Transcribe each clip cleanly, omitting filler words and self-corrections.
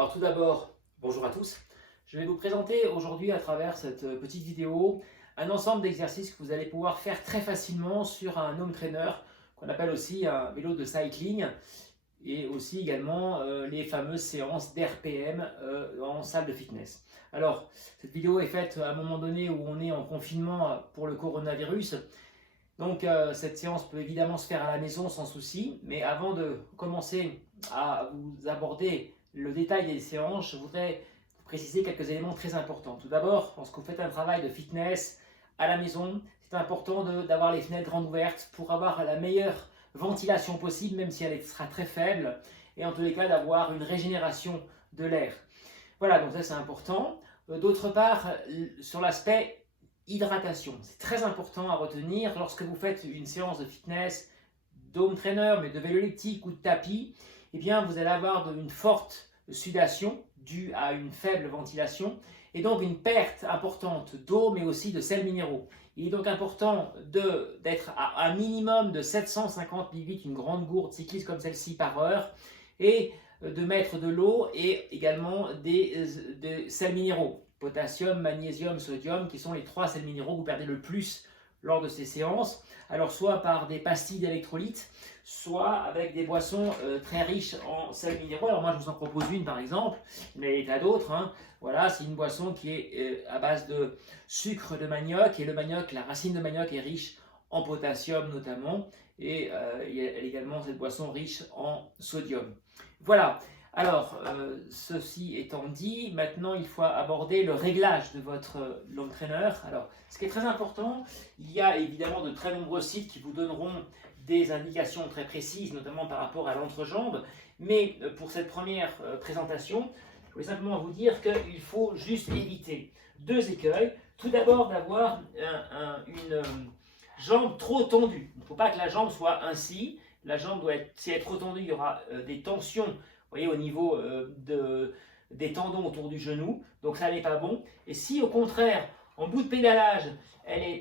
Alors tout d'abord, bonjour à tous. Je vais vous présenter aujourd'hui à travers cette petite vidéo un ensemble d'exercices que vous allez pouvoir faire très facilement sur un home trainer qu'on appelle aussi un vélo de cycling et aussi également les fameuses séances d'RPM en salle de fitness. Alors cette vidéo est faite à un moment donné où on est en confinement pour le coronavirus. Donc cette séance peut évidemment se faire à la maison sans souci, mais avant de commencer à vous aborder le détail des séances, je voudrais vous préciser quelques éléments très importants. Tout d'abord, lorsque vous faites un travail de fitness à la maison, c'est important d'avoir les fenêtres grandes ouvertes pour avoir la meilleure ventilation possible, même si elle sera très faible, et en tous les cas d'avoir une régénération de l'air. Voilà, donc ça c'est important. D'autre part, sur l'aspect hydratation, c'est très important à retenir lorsque vous faites une séance de fitness, d'home trainer, mais de vélo elliptique ou de tapis, eh bien vous allez avoir une forte sudation due à une faible ventilation et donc une perte importante d'eau mais aussi de sels minéraux. Il est donc important d'être à un minimum de 750 ml, une grande gourde cycliste comme celle-ci par heure, et de mettre de l'eau et également des sels minéraux, potassium, magnésium, sodium, qui sont les 3 sels minéraux que vous perdez le plus lors de ces séances. Alors soit par des pastilles d'électrolytes, soit avec des boissons très riches en sels minéraux. Alors moi je vous en propose une par exemple, mais il y en a d'autres. Voilà, c'est une boisson qui est à base de sucre de manioc, et le manioc, la racine de manioc est riche en potassium notamment, et il y a également cette boisson riche en sodium. Voilà. Alors, ceci étant dit, maintenant il faut aborder le réglage de votre home trainer. Alors, ce qui est très important, il y a évidemment de très nombreux sites qui vous donneront des indications très précises, notamment par rapport à l'entrejambe. Mais pour cette première présentation, je voulais simplement vous dire qu'il faut juste éviter deux écueils. Tout d'abord, d'avoir une jambe trop tendue. Il ne faut pas que la jambe soit ainsi. La jambe doit être, si elle est trop tendue, il y aura des tensions, vous voyez, au niveau des tendons autour du genou, donc ça n'est pas bon. Et si au contraire, en bout de pédalage,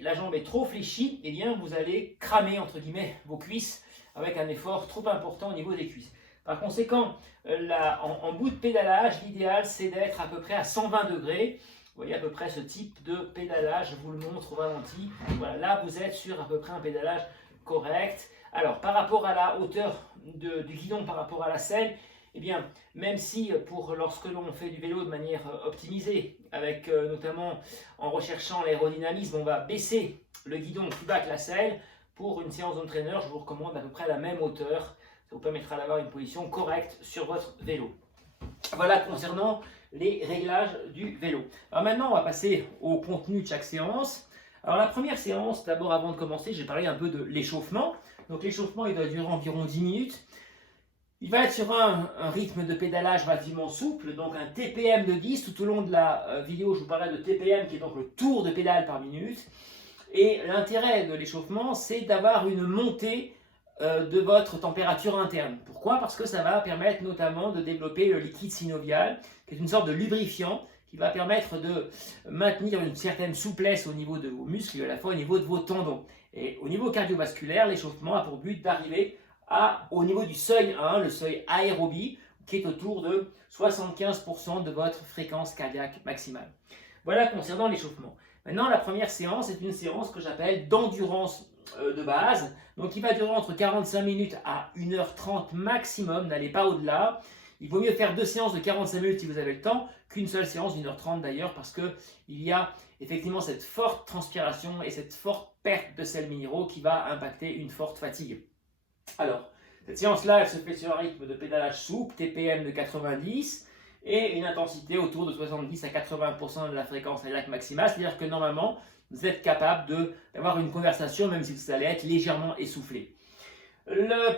la jambe est trop fléchie, eh bien vous allez cramer entre guillemets vos cuisses avec un effort trop important au niveau des cuisses. Par conséquent, en bout de pédalage, l'idéal c'est d'être à peu près à 120 degrés. Vous voyez à peu près ce type de pédalage, je vous le montre au ralenti. Voilà, là vous êtes sur à peu près un pédalage correct. Alors par rapport à la hauteur du guidon par rapport à la selle, eh bien, même si lorsque l'on fait du vélo de manière optimisée, avec notamment en recherchant l'aérodynamisme, on va baisser le guidon plus bas que la selle, pour une séance d'entraîneur, je vous recommande à peu près la même hauteur. Ça vous permettra d'avoir une position correcte sur votre vélo. Voilà concernant les réglages du vélo. Alors maintenant, on va passer au contenu de chaque séance. Alors la première séance, d'abord avant de commencer, j'ai parlé un peu de l'échauffement. Donc l'échauffement, il doit durer environ 10 minutes. Il va être sur un rythme de pédalage relativement souple, donc un TPM de 10. Tout au long de la vidéo, je vous parlerai de TPM, qui est donc le tour de pédale par minute. Et l'intérêt de l'échauffement, c'est d'avoir une montée de votre température interne. Pourquoi? Parce que ça va permettre notamment de développer le liquide synovial, qui est une sorte de lubrifiant, qui va permettre de maintenir une certaine souplesse au niveau de vos muscles et à la fois au niveau de vos tendons. Et au niveau cardiovasculaire, l'échauffement a pour but d'arriver au niveau du seuil 1, le seuil aérobie, qui est autour de 75% de votre fréquence cardiaque maximale. Voilà concernant l'échauffement. Maintenant, la première séance est une séance que j'appelle d'endurance de base, donc qui va durer entre 45 minutes à 1h30 maximum, n'allez pas au-delà. Il vaut mieux faire 2 séances de 45 minutes si vous avez le temps, qu'une seule séance d'1h30 d'ailleurs, parce qu'il y a effectivement cette forte transpiration et cette forte perte de sels minéraux qui va impacter une forte fatigue. Alors, cette séance-là, elle se fait sur un rythme de pédalage souple, TPM de 90, et une intensité autour de 70 à 80% de la fréquence cardiaque maximale, c'est-à-dire que normalement, vous êtes capable d'avoir une conversation, même si vous allez être légèrement essoufflé.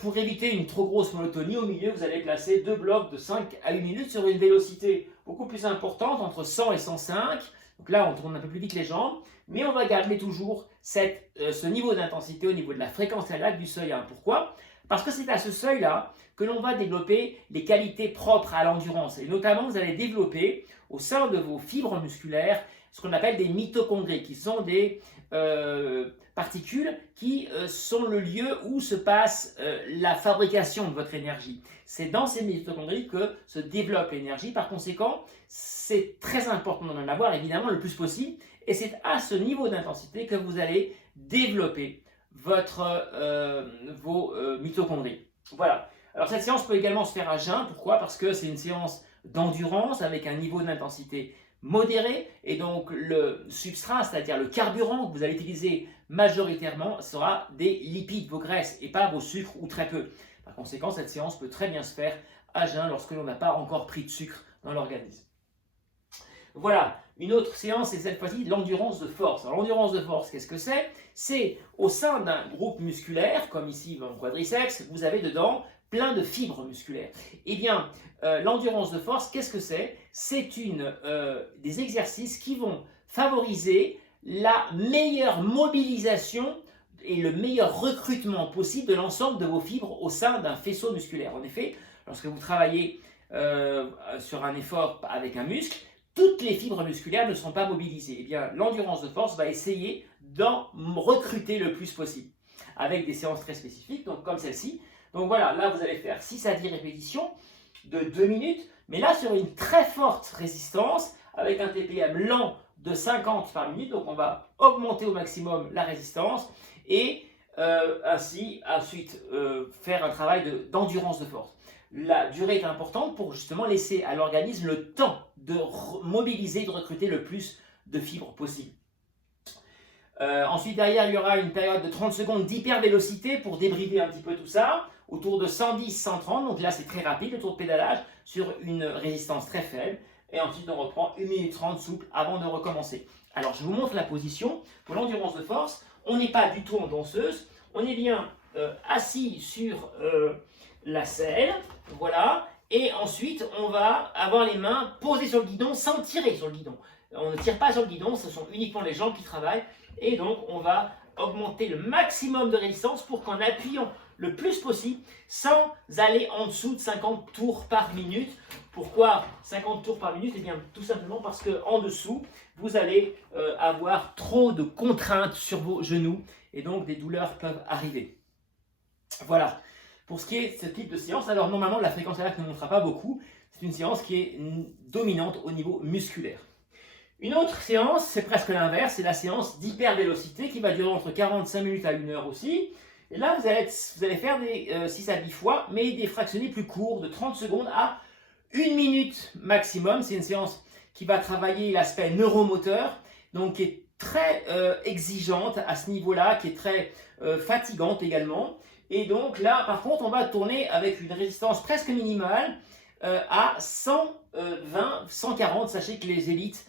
Pour éviter une trop grosse monotonie, au milieu, vous allez placer 2 blocs de 5 à 8 minutes sur une vélocité beaucoup plus importante, entre 100 et 105. Donc là, on tourne un peu plus vite les jambes, mais on va garder toujours ce niveau d'intensité au niveau de la fréquence cardiaque du seuil 1. Pourquoi? Parce que c'est à ce seuil-là que l'on va développer les qualités propres à l'endurance. Et notamment, vous allez développer au sein de vos fibres musculaires ce qu'on appelle des mitochondries, qui sont des particules qui sont le lieu où se passe la fabrication de votre énergie. C'est dans ces mitochondries que se développe l'énergie. Par conséquent, c'est très important d'en avoir évidemment le plus possible. Et c'est à ce niveau d'intensité que vous allez développer vos mitochondries. Voilà. Alors cette séance peut également se faire à jeun. Pourquoi? Parce que c'est une séance d'endurance avec un niveau d'intensité modéré. Et donc le substrat, c'est-à-dire le carburant que vous allez utiliser majoritairement, sera des lipides, vos graisses, et pas vos sucres ou très peu. Par conséquent, cette séance peut très bien se faire à jeun lorsque l'on n'a pas encore pris de sucre dans l'organisme. Voilà, une autre séance, c'est cette fois-ci l'endurance de force. Alors l'endurance de force, qu'est-ce que c'est? C'est au sein d'un groupe musculaire, comme ici dans le quadriceps, vous avez dedans plein de fibres musculaires. Eh bien, l'endurance de force, qu'est-ce que c'est? C'est des exercices qui vont favoriser la meilleure mobilisation et le meilleur recrutement possible de l'ensemble de vos fibres au sein d'un faisceau musculaire. En effet, lorsque vous travaillez sur un effort avec un muscle, toutes les fibres musculaires ne sont pas mobilisées. Eh bien, l'endurance de force va essayer d'en recruter le plus possible avec des séances très spécifiques, donc comme celle-ci. Donc voilà, là vous allez faire 6 à 10 répétitions de 2 minutes, mais là sur une très forte résistance avec un TPM lent de 50 par minute. Donc on va augmenter au maximum la résistance et ainsi ensuite faire un travail d'endurance de force. La durée est importante pour justement laisser à l'organisme le temps de mobiliser, de recruter le plus de fibres possible. Ensuite, derrière, il y aura une période de 30 secondes d'hypervélocité pour débrider un petit peu tout ça, autour de 110-130. Donc là, c'est très rapide, le tour de pédalage, sur une résistance très faible. Et ensuite, on reprend 1 minute 30 souple avant de recommencer. Alors, je vous montre la position. Pour l'endurance de force, on n'est pas du tout en danseuse. On est bien assis sur la selle, voilà, et ensuite on va avoir les mains posées sur le guidon sans tirer sur le guidon. On ne tire pas sur le guidon, ce sont uniquement les jambes qui travaillent, et donc on va augmenter le maximum de résistance pour qu'en appuyant le plus possible, sans aller en dessous de 50 tours par minute. Pourquoi 50 tours par minute? Eh bien tout simplement parce qu'en dessous, vous allez avoir trop de contraintes sur vos genoux, et donc des douleurs peuvent arriver. Voilà. Pour ce qui est de ce type de séance, alors normalement la fréquence cardiaque ne montera pas beaucoup, c'est une séance qui est dominante au niveau musculaire. Une autre séance, c'est presque l'inverse, c'est la séance d'hypervélocité qui va durer entre 45 minutes à 1 heure aussi. Et là, vous allez faire des 6 à 10 fois, mais des fractionnés plus courts, de 30 secondes à 1 minute maximum. C'est une séance qui va travailler l'aspect neuromoteur, donc qui est très exigeante à ce niveau-là, qui est très fatigante également. Et donc là, par contre, on va tourner avec une résistance presque minimale à 120, 140. Sachez que les élites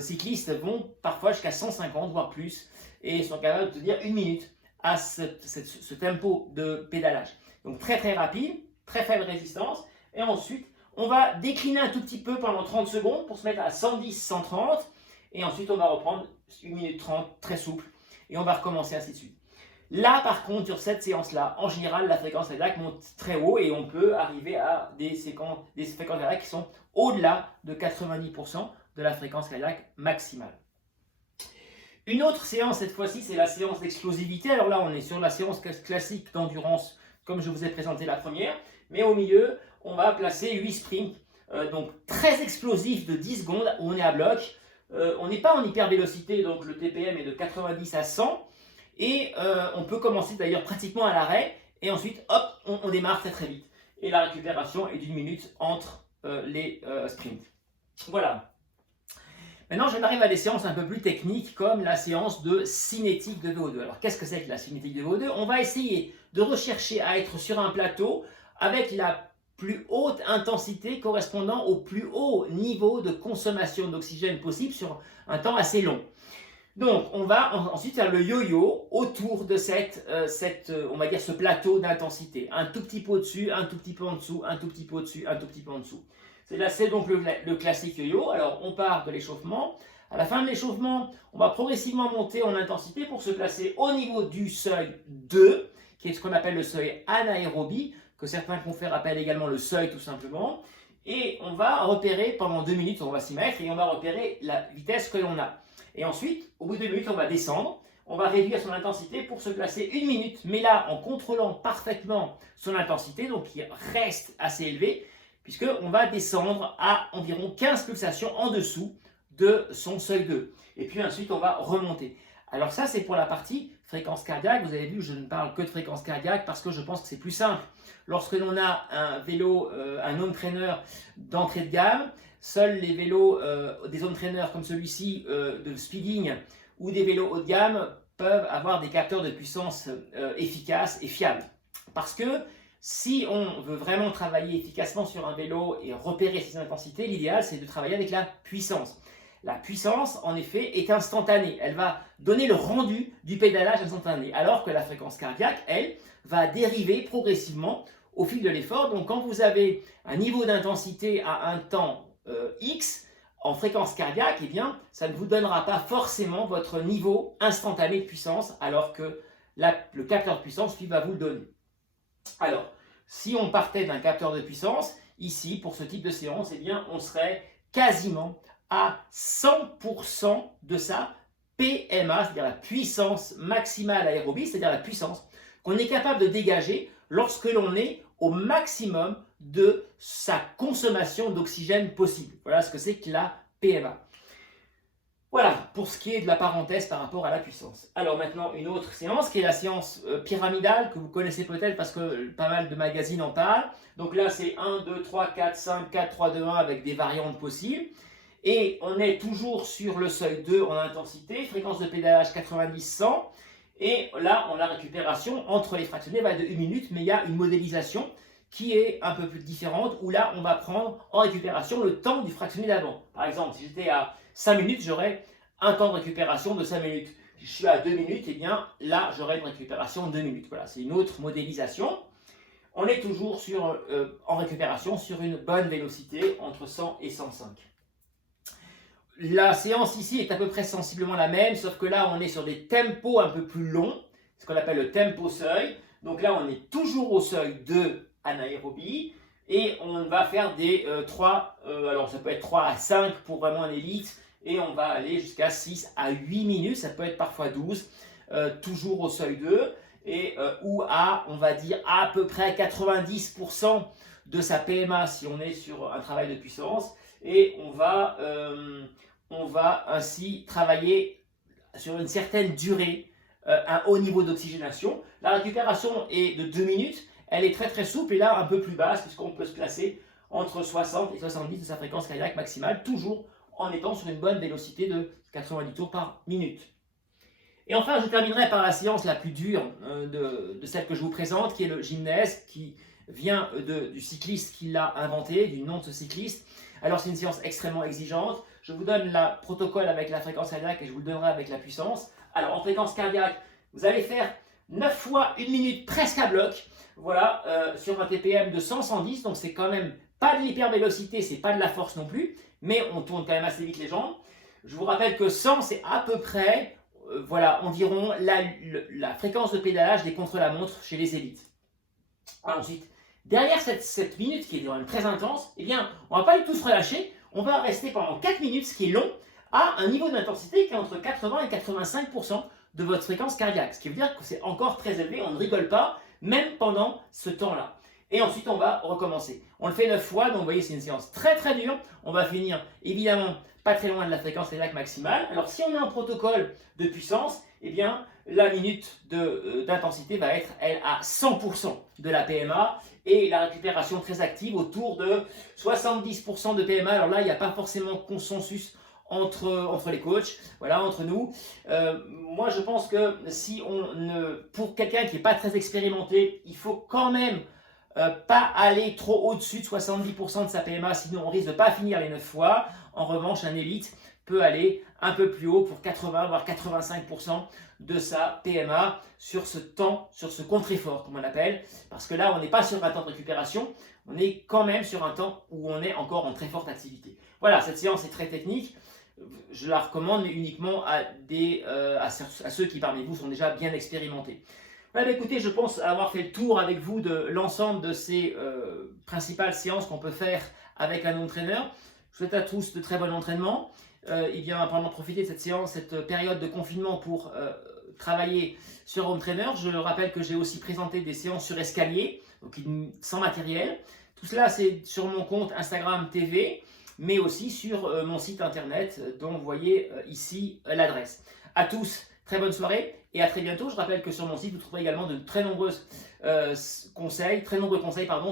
cyclistes vont parfois jusqu'à 150, voire plus, et sont capables de tenir 1 minute à ce tempo de pédalage. Donc très très rapide, très faible résistance. Et ensuite, on va décliner un tout petit peu pendant 30 secondes pour se mettre à 110, 130. Et ensuite, on va reprendre 1 minute 30, très souple. Et on va recommencer ainsi de suite. Là, par contre, sur cette séance-là, en général, la fréquence cardiaque monte très haut et on peut arriver à des fréquences cardiaques qui sont au-delà de 90% de la fréquence cardiaque maximale. Une autre séance, cette fois-ci, c'est la séance d'explosivité. Alors là, on est sur la séance classique d'endurance, comme je vous ai présenté la première. Mais au milieu, on va placer 8 sprints, donc très explosifs de 10 secondes, où on est à bloc. On n'est pas en hypervélocité, donc le TPM est de 90 à 100. Et on peut commencer d'ailleurs pratiquement à l'arrêt et ensuite hop, on démarre très très vite. Et la récupération est d'1 minute entre les sprints. Voilà. Maintenant, j'en arrive à des séances un peu plus techniques comme la séance de cinétique de VO2. Alors, qu'est-ce que c'est que la cinétique de VO2? On va essayer de rechercher à être sur un plateau avec la plus haute intensité correspondant au plus haut niveau de consommation d'oxygène possible sur un temps assez long. Donc, on va ensuite faire le yo-yo autour de on va dire ce plateau d'intensité. Un tout petit peu au-dessus, un tout petit peu en dessous, un tout petit peu au-dessus, un tout petit peu en dessous. C'est donc le classique yo-yo. Alors, on part de l'échauffement. À la fin de l'échauffement, on va progressivement monter en intensité pour se placer au niveau du seuil 2, qui est ce qu'on appelle le seuil anaérobie, que certains confrères appellent également le seuil tout simplement. et on va repérer pendant 2 minutes, on va s'y mettre et on va repérer la vitesse que l'on a. Et ensuite, au bout de 2 minutes, on va descendre, on va réduire son intensité pour se placer 1 minute, mais là en contrôlant parfaitement son intensité, donc qui reste assez élevée, puisqu'on va descendre à environ 15 pulsations en dessous de son seuil 2. Et puis ensuite, on va remonter. Alors ça, c'est pour la partie fréquence cardiaque. Vous avez vu, je ne parle que de fréquence cardiaque parce que je pense que c'est plus simple. Lorsque l'on a un vélo, un home trainer d'entrée de gamme, seuls les vélos des home trainers comme celui-ci de speeding ou des vélos haut de gamme peuvent avoir des capteurs de puissance efficaces et fiables. Parce que si on veut vraiment travailler efficacement sur un vélo et repérer ses intensités, l'idéal c'est de travailler avec la puissance. La puissance, en effet, est instantanée. Elle va donner le rendu du pédalage instantané, alors que la fréquence cardiaque, elle, va dériver progressivement au fil de l'effort. Donc, quand vous avez un niveau d'intensité à un temps X, en fréquence cardiaque, eh bien, ça ne vous donnera pas forcément votre niveau instantané de puissance, alors que le capteur de puissance, lui, va vous le donner. Alors, si on partait d'un capteur de puissance, ici, pour ce type de séance, eh bien, on serait quasiment à 100% de sa PMA, c'est-à-dire la puissance maximale aérobie, c'est-à-dire la puissance qu'on est capable de dégager lorsque l'on est au maximum de sa consommation d'oxygène possible. Voilà ce que c'est que la PMA. Voilà pour ce qui est de la parenthèse par rapport à la puissance. Alors maintenant, une autre séance qui est la séance pyramidale que vous connaissez peut-être parce que pas mal de magazines en parlent. Donc là, c'est 1, 2, 3, 4, 5, 4, 3, 2, 1 avec des variantes possibles. Et on est toujours sur le seuil 2 en intensité, fréquence de pédalage 90-100. Et là, on a la récupération entre les fractionnés va de 1 minute, mais il y a une modélisation qui est un peu plus différente, où là, on va prendre en récupération le temps du fractionné d'avant. Par exemple, si j'étais à 5 minutes, j'aurais un temps de récupération de 5 minutes. Si je suis à 2 minutes, et bien là, j'aurai une récupération de 2 minutes. Voilà, c'est une autre modélisation. On est toujours en récupération sur une bonne vélocité, entre 100 et 105. La séance ici est à peu près sensiblement la même, sauf que là, on est sur des tempos un peu plus longs, ce qu'on appelle le tempo seuil. Donc là, on est toujours au seuil 2 anaérobie, et on va faire des 3, alors ça peut être 3 à 5 pour vraiment un élite, et on va aller jusqu'à 6 à 8 minutes, ça peut être parfois 12, toujours au seuil 2, et ou à, on va dire, à peu près 90% de sa PMA si on est sur un travail de puissance, et on va ainsi travailler sur une certaine durée, un haut niveau d'oxygénation. La récupération est de 2 minutes, elle est très très souple et là un peu plus basse puisqu'on peut se placer entre 60 et 70 de sa fréquence cardiaque maximale, toujours en étant sur une bonne vélocité de 90 tours par minute. Et enfin, je terminerai par la séance la plus dure de celle que je vous présente, qui est le gymnase, qui vient du cycliste qui l'a inventé, du nom de ce cycliste. Alors c'est une séance extrêmement exigeante. Je vous donne le protocole avec la fréquence cardiaque et je vous le donnerai avec la puissance. Alors en fréquence cardiaque, vous allez faire 9 fois 1 minute presque à bloc. Voilà, sur un TPM de 100-110, donc c'est quand même pas de l'hypervélocité, c'est pas de la force non plus, mais on tourne quand même assez vite les jambes. Je vous rappelle que 100, c'est à peu près, voilà, environ la fréquence de pédalage des contre-la-montre chez les élites. Ensuite, derrière cette minute qui est quand même très intense, eh bien, on ne va pas du tout se relâcher, on va rester pendant 4 minutes, ce qui est long, à un niveau d'intensité qui est entre 80 et 85% de votre fréquence cardiaque. Ce qui veut dire que c'est encore très élevé, on ne rigole pas, même pendant ce temps-là. Et ensuite, on va recommencer. On le fait 9 fois, donc vous voyez, c'est une séance très très dure. On va finir, évidemment, pas très loin de la fréquence cardiaque maximale. Alors, si on a un protocole de puissance, eh bien, la minute d'intensité va être, elle, à 100% de la PMA et la récupération très active autour de 70% de PMA. Alors là, il n'y a pas forcément consensus entre les coachs, voilà, entre nous. Moi, je pense que si pour quelqu'un qui n'est pas très expérimenté, il faut quand même pas aller trop au-dessus de 70% de sa PMA, sinon on risque de ne pas finir les 9 fois. En revanche, un élite peut aller un peu plus haut pour 80 voire 85% de sa PMA sur ce temps, sur ce contre-effort comme on l'appelle, parce que là on n'est pas sur un temps de récupération, on est quand même sur un temps où on est encore en très forte activité. Voilà, cette séance est très technique, je la recommande mais uniquement à ceux qui parmi vous sont déjà bien expérimentés. Voilà, écoutez, je pense avoir fait le tour avec vous de l'ensemble de ces principales séances qu'on peut faire avec un home trainer. Je vous souhaite à tous de très bon entraînement. Il vient pendant profiter de cette séance, cette période de confinement pour travailler sur home trainer. Je rappelle que j'ai aussi présenté des séances sur escalier, donc sans matériel. Tout cela, c'est sur mon compte Instagram TV, mais aussi sur mon site internet, dont vous voyez ici l'adresse. À tous, très bonne soirée et à très bientôt. Je rappelle que sur mon site, vous trouverez également de très nombreux conseils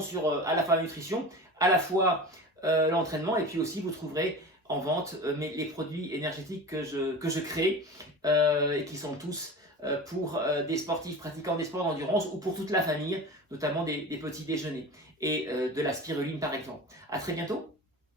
sur à la fois la nutrition, à la fois l'entraînement, et puis aussi vous trouverez en vente les produits énergétiques que je crée et qui sont tous pour des sportifs pratiquant des sports d'endurance ou pour toute la famille, notamment des petits déjeuners et de la spiruline par exemple. À très bientôt.